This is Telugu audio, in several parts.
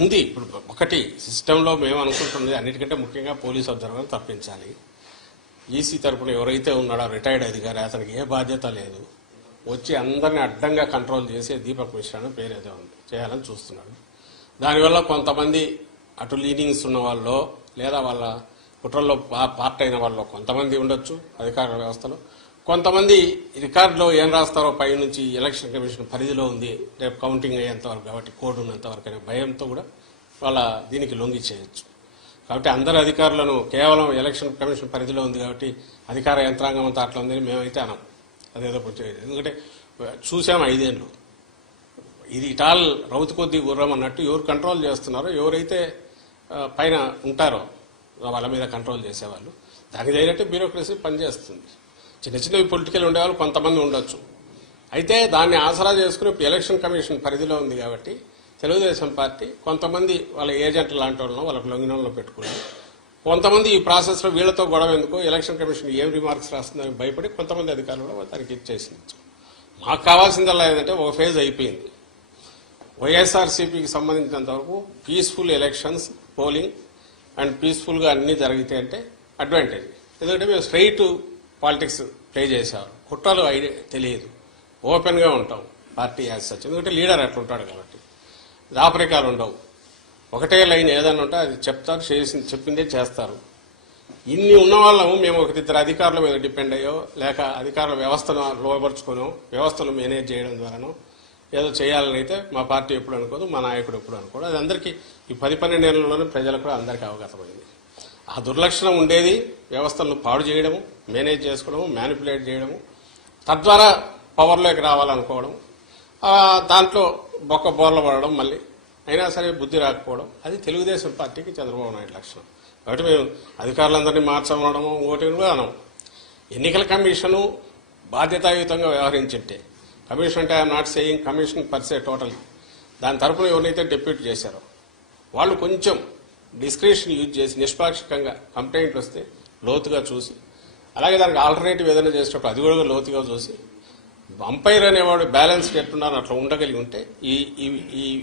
ఉంది. ఇప్పుడు ఒకటి సిస్టంలో మేము అనుకుంటున్నది అన్నిటికంటే ముఖ్యంగా పోలీస్ అబ్జర్వర్ తప్పించాలి. ఈసీ తరఫున ఎవరైతే ఉన్నాడో రిటైర్డ్ అధికారి అతనికి ఏ బాధ్యత లేదు, వచ్చి అందరినీ అడ్డంగా కంట్రోల్ చేసే దీపక్ మిశ్రా పేరు ఏదో ఉంది చేయాలని చూస్తున్నాడు. దానివల్ల కొంతమంది అటు లీనింగ్స్ ఉన్న వాళ్ళు లేదా వాళ్ళ కుట్రల్లో పార్ట్ అయిన వాళ్ళు కొంతమంది ఉండొచ్చు అధికార వ్యవస్థలో, కొంతమంది రికార్డులో ఏం రాస్తారో పై నుంచి ఎలక్షన్ కమిషన్ పరిధిలో ఉంది రేపు కౌంటింగ్ అయ్యేంతవరకు కాబట్టి కోడ్ ఉన్నంతవరకు అనే భయంతో కూడా వాళ్ళ దీనికి లొంగి చేయొచ్చు. కాబట్టి అందరు అధికారులను కేవలం ఎలక్షన్ కమిషన్ పరిధిలో ఉంది కాబట్టి అధికార యంత్రాంగం అంతా అట్లా ఉందని మేమైతే అనం. అదేదో కొంచెం ఎందుకంటే చూసాం 5 ఏళ్ళు ఇది ఇటాల్ రౌతు కొద్ది గుర్రం అన్నట్టు ఎవరు కంట్రోల్ చేస్తున్నారో, ఎవరైతే పైన ఉంటారో వాళ్ళ మీద కంట్రోల్ చేసేవాళ్ళు దానికి తగినట్టు బ్యూరోక్రసీ పనిచేస్తుంది. చిన్న చిన్నవి పొలిటికల్ ఉండేవాళ్ళు కొంతమంది ఉండొచ్చు. అయితే దాన్ని ఆసరా చేసుకుని ఎలక్షన్ కమిషన్ పరిధిలో ఉంది కాబట్టి తెలుగుదేశం పార్టీ కొంతమంది వాళ్ళ ఏజెంట్ లాంటి వాళ్ళను వాళ్ళకు లొంగినంలో పెట్టుకుని, కొంతమంది ఈ ప్రాసెస్లో వీళ్లతో గొడవ ఎందుకో ఎలక్షన్ కమిషన్ ఏం రిమార్క్స్ రాస్తుందని భయపడి కొంతమంది అధికారులు దానికి ఇచ్చేసింది. మాకు కావాల్సిందల్లా ఏంటంటే ఒక ఫేజ్ అయిపోయింది. వైఎస్ఆర్సీపీకి సంబంధించినంత వరకు పీస్ఫుల్ ఎలక్షన్స్ పోలింగ్ అండ్ పీస్ఫుల్గా అన్నీ జరిగితే అంటే అడ్వాంటేజ్. ఎందుకంటే మేము స్ట్రైట్ పాలిటిక్స్ ప్లే చేసేవారు, కుట్రలు తెలియదు, ఓపెన్గా ఉంటాం పార్టీ యాజ్ సచ్. ఎందుకంటే లీడర్ అట్లా ఉంటాడు కాబట్టి దాపరికాలు ఉండవు. ఒకటే లైన్ ఏదైనా ఉంటే అది చెప్తారు, చెప్పిందే చేస్తారు. ఇన్ని ఉన్న వాళ్ళము మేము ఒకరిద్దరు అధికారుల మీద డిపెండ్ అయ్యో లేక అధికారుల వ్యవస్థను లోపరుచుకోనో వ్యవస్థను మేనేజ్ చేయడం ద్వారానో ఏదో చేయాలని అయితే మా పార్టీ ఎప్పుడు అనుకోదు, మా నాయకుడు ఎప్పుడు అనుకోడు. అది అందరికీ ఈ 10-12 ఏళ్లలోనే ప్రజలకు కూడా అందరికీ అవగతమైంది. ఆ దుర్లక్షణం ఉండేది వ్యవస్థలను పాడు చేయడము, మేనేజ్ చేసుకోవడము, మ్యానిపులేట్ చేయడము, తద్వారా పవర్లోకి రావాలనుకోవడం, దాంట్లో బోర్ల పడడం, మళ్ళీ అయినా సరే బుద్ధి రాకపోవడం, అది తెలుగుదేశం పార్టీకి చంద్రబాబు నాయుడు లక్షణం. కాబట్టి మేము అధికారులందరినీ మార్చమనడము ఓటింగ్ కూడా అనం. ఎన్నికల కమిషను బాధ్యతాయుతంగా వ్యవహరించింటే, కమిషన్ అంటే I'm not saying commission per se total, దాని తరఫున ఎవరైతే డెప్యూట్ చేశారో వాళ్ళు కొంచెం డిస్క్రిప్షన్ యూజ్ చేసి నిష్పాక్షికంగా కంప్లైంట్లు వస్తే లోతుగా చూసి, అలాగే దానికి ఆల్టర్నేటివ్ ఏదైనా చేసేటప్పుడు అది కూడా లోతుగా చూసి, అంపైర్ అనేవాడు బ్యాలెన్స్ ఎట్టున్నారు అట్లా ఉండగలిగి ఉంటే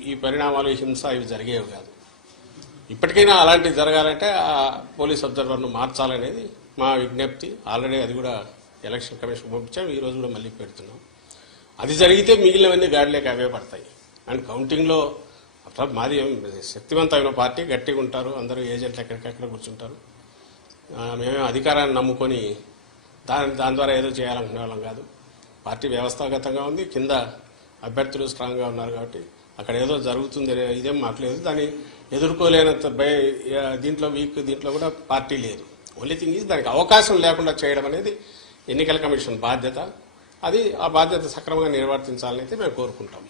ఈ పరిణామాలు హింస ఇవి జరిగేవి కాదు. ఇప్పటికైనా అలాంటివి జరగాలంటే ఆ పోలీస్ అబ్జర్వర్ను మార్చాలనేది మా విజ్ఞప్తి. ఆల్రెడీ అది కూడా ఎలక్షన్ కమిషన్ పంపించాం, ఈ రోజు కూడా మళ్ళీ పెడుతున్నాం. అది జరిగితే మిగిలినవన్నీ గాడిలోకి అవే పడతాయి. అండ్ కౌంటింగ్లో అట్లా మాది శక్తివంతమైన పార్టీ, గట్టిగా ఉంటారు, అందరూ ఏజెంట్లు ఎక్కడికెక్కడ కూర్చుంటారు. మేమే అధికారాన్ని నమ్ముకొని దాని ద్వారా ఏదో చేయాలనుకునే వాళ్ళం కాదు. పార్టీ వ్యవస్థాగతంగా ఉంది, కింద అభ్యర్థులు స్ట్రాంగ్గా ఉన్నారు కాబట్టి అక్కడ ఏదో జరుగుతుంది ఇదేం మాకు లేదు. దాన్ని ఎదుర్కోలేనంత దీంట్లో వీక్ దీంట్లో కూడా పార్టీ లేదు. ఓన్లీ థింగ్ ఈజ్ దానికి అవకాశం లేకుండా చేయడం అనేది ఎన్నికల కమిషన్ బాధ్యత. అది ఆ బాధ్యత సక్రమంగా నిర్వర్తించాలని అయితే మేము కోరుకుంటాం.